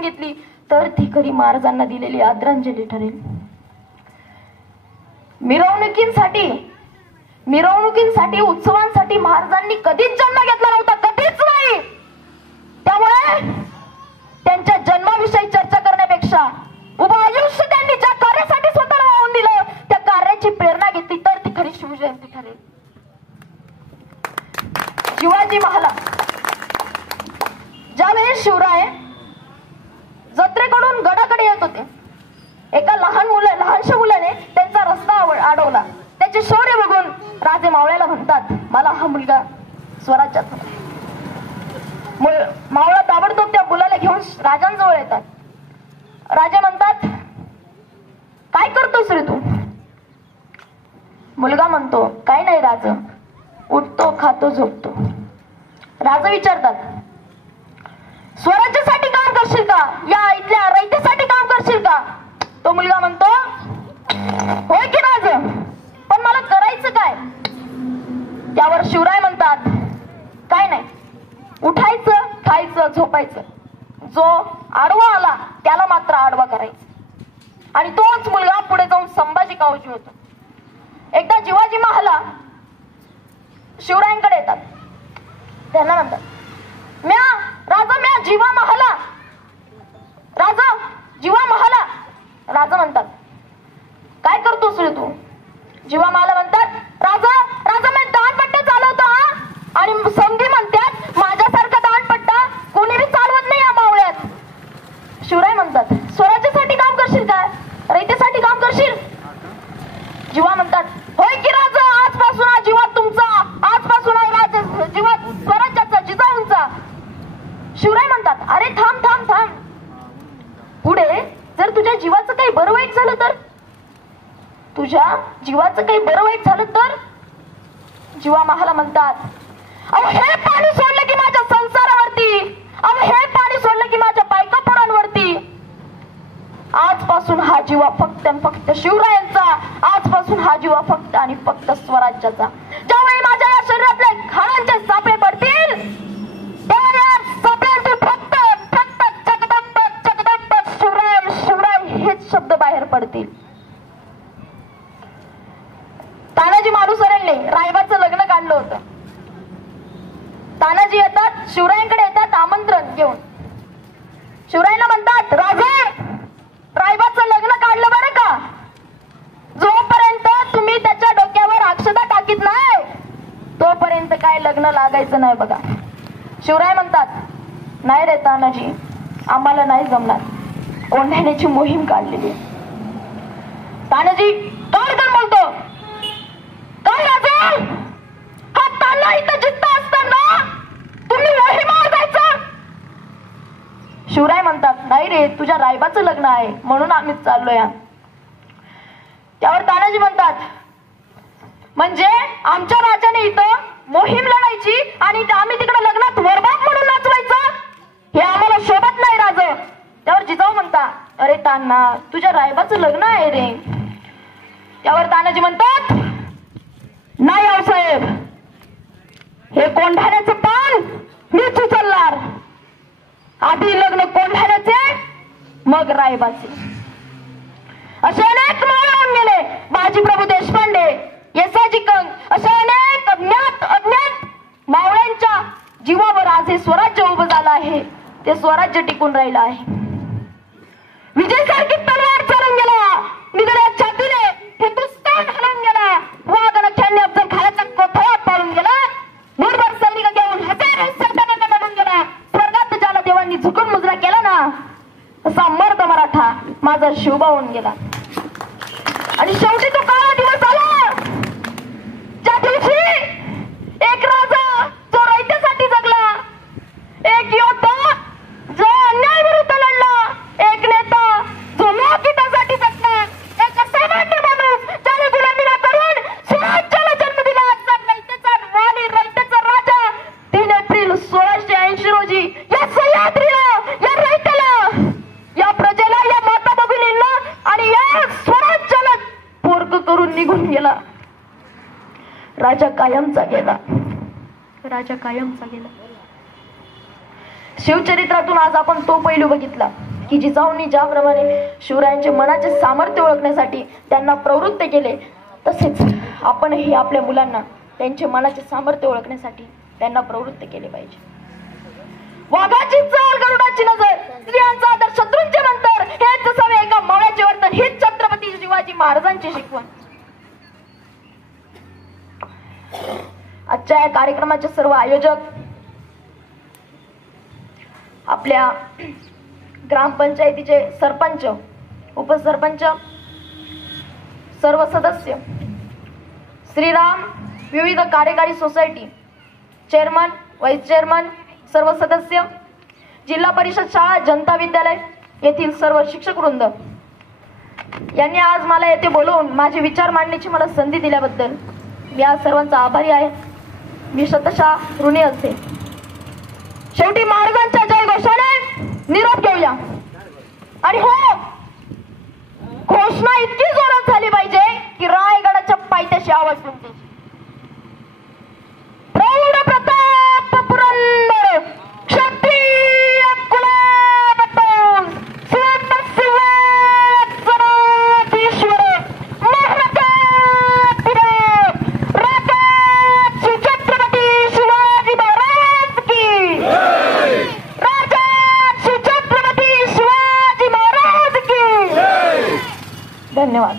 लिहून घेतली तर ती खरी महाराजांना दिलेली आदरांजली ठरेल. मिरवणुकींसाठी उत्सवांसाठी महाराजांनी कधीच जन्म घेतला नव्हता, कधीच नाही. त्यामुळे त्यांच्या जन्माविषयी चर्चा करण्यापेक्षा उभं आयुष्य त्यांनी ज्या कार्यासाठी स्वतःला वाहून दिलं त्या कार्याची प्रेरणा घेतली तर ती खरी शिवजयंती ठरेल. शिवाजी महाराज ज्यावेळेस शिवराय जत्रेकडून गडाकडे येत होते, एका लहानशा मुलाने त्यांचा रस्ता अडवला. त्याचे शौर्य बघून राजे मावळ्याला म्हणतात, मला हा मुलगा स्वराज्यात हवा. मावळा ताबडतोब त्या मुलाला घेऊन राजांजवळ येतात. राजे म्हणतात, काय करतोस रे तू? मुलगा म्हणतो, काय नाही राज, उठतो खातो झोपतो. राजा विचारतात, स्वराज्यासाठी काम करशील का, या इथल्या रयतेसाठी काम करशील का? तो मुलगा म्हणतो, होय की राज, पण मला करायचं काय? त्यावर शिवराय म्हणतात, काय नाही, उठायचं खायचं झोपायचं, जो आडवा आला त्याला मात्र आडवा करायचं. आणि तोच मुलगा पुढे जाऊन संभाजी कावजी होतो. एकदा शिवाजी महाराज शिवरायांकडे येतात. त्यांना म्हणतात, राजा जीवा महाला, राजा जीवा महाला. राजा म्हणतात, काय करतोस रे तू? जीवा महाला म्हणतात, राजा मी दानपट्टा चालवतो आणि समधी म्हणतात माझ्यासारखा दानपट्टा कोणी बी चालवत नाही या मावळ्यात. शिवराय म्हणतात, स्वराज्यासाठी काम करशील काय, रयतेसाठी काम करशील? जीवा म्हणतात, होय की राजा, आजपासून हा जीवा तुमचा, आजपासून हा राजा जीवा स्वराज्याचा, जिजाऊंचा. शिवराय म्हणतात, अरे थांब थांब थांब, पुढे जर तुझ्या जीवाचं काही बरं वाईट झालं तर? तुझ्या जीवाचं काही बरं वाईट झालं तर? जीवा महाला म्हणतात, अहो हे पाणी सोडलं की माझ्या संसारावरती, अहो हे पाणी सोडलं की माझ्या बायका पोरांवरती. आजपासून हा जीवा फक्त आणि फक्त शिवरायांचा, आजपासून हा जीवा फक्त आणि फक्त स्वराज्याचा. ज्यावेळी माझ्या या शरीरातले खाणांचे सापळे पडतील त्यावेळी या सापळ्यांतून फक्त फक्त जगदंब जगदंब शिवराय शिवराय हेच शब्द बाहेर पडतील. तानाजी मालुसरेंनी रायबाचं लग्न काढलं होतं. तानाजी येतात, शिवरायांकडे येतात आमंत्रण घेऊन. शिवरायांना म्हणतात, राजे रायबाचं लग्न काढलं बरं का, जोपर्यंत तुम्ही त्याच्या डोक्यावर अक्षता टाकीत नाही तोपर्यंत काय लग्न लागायचं नाही बघा. शिवराय म्हणतात, नाही रे तानाजी, आम्हाला नाही जमणार, कोंढाण्याची मोहीम काढलेली. तानाजी काय बोलतो, काय राजा, हा ताना इथं जिद्द असताना तुम्ही मोहिमावर जायचं? शिवराय म्हणतात, नाही रे, तुझ्या रायबाचं लग्न आहे म्हणून आम्ही चाललोय. त्यावर तानाजी म्हणतात, म्हणजे आमच्या राजाने इथं मोहीम लढायची आणि आम्ही तिकडे लग्नात वरबाप म्हणून नाचवायचं, हे आम्हाला शोभत नाही राज. त्यावर जिजाऊ म्हणतात, अरे तान्हा, तुझ्या रायबाचं लग्न आहे रे. त्यावर तानाजी म्हणतात, नाही आऊसाहेब, हे कोंढाण्याचं पान मीच उचलणार. आधी लग्न कोंढाण्याचे मग रायबाचे. असे अनेक मावळे होऊन गेले. बाजीप्रभू देशपांडे, येसाजी कंग, असे अनेक अज्ञात मावळ्यांच्या जीवावर आज हे स्वराज्य उभं झालं आहे. ते स्वराज्य टिकून राहिलं आहे. विजयसारखी तलवार चालून गेला, निघाल्या छातीने हिंदुस्थान हलवून गेला. वाघनख्यांनी अफजल खानाचा कोथळा पाळून गेला. मूठभर सैनिक घेऊन हजारो सरदारांना नमून गेला. स्वर्गात ज्याला देवांनी झुकून मुजरा केला ना, तसा मर्द मराठा माझा शिवबा होऊन गेला. आणि शेवटी तो काळा दिवस आला ज्या दिवशी एक राजा जो रयतेसाठी जगला, एक योद्धा जो अन्याय विरुद्ध लढला, एक नेता जो लोकहितासाठी जगला, एक असामान्य माणूस ज्याने गुलामीला करून स्वराज्याला जन्म दिला, रयतेचा वाली, रयतेचा राजा. 3 एप्रिल 1680 रोजी या सह्याद्रीला, या रयतेला, या प्रजेला, या माता भगिनींना आणि या स्वराज्याला पोरग करून निघून गेला. राजा कायमचा गेला, राजा कायमचा गेला. शिवचरित्रातून आज आपण तो पैलू बघितला. की जिजाऊंनी ज्याप्रमाणे शिवरायांचे मनाचे सामर्थ्य ओळखण्यासाठी त्यांना प्रवृत्त केले, तसेच आपणही आपल्या मुलांना त्यांचे मनाचे सामर्थ्य ओळखण्यासाठी त्यांना प्रवृत्त केले पाहिजे. वाघाची चाल, गरुडाची नजर, स्त्रियांचा आदर, शत्रूंचे मंतर, हेच सवे एका मावळ्याचे वर्तन, हेच छत्रपती शिवाजी महाराजांची शिकवण. आजच्या या कार्यक्रमाचे सर्व आयोजक, आपल्या ग्रामपंचायतीचे सरपंच, उपसरपंच, सर्व सदस्य, श्रीराम विविध कार्यकारी सोसायटी चेअरमन, व्हाईस चेअरमन, सर्व सदस्य, जिल्हा परिषद शाळा, जनता विद्यालय येथील सर्व शिक्षक वृंद यांनी आज मला येथे बोलवून माझे विचार मांडण्याची मला संधी दिल्याबद्दल मी आज सर्वांचा आभारी आहे. मी शतशः ऋणी असते. शेवटी महाराजांच्या जयघोषाने निरोप घेऊया. आणि हो, घोषणा इतकी जोरात झाली पाहिजे की रायगडाच्या पायथ्याशी आवाज तुमचे. प्रौढ प्रताप पुरंदर शक्ती कुलाबतून शिवराजेश्वर राजा छत्रपती शिवाजी महाराज की, राजा छत्रपती शिवाजी महाराज की. धन्यवाद.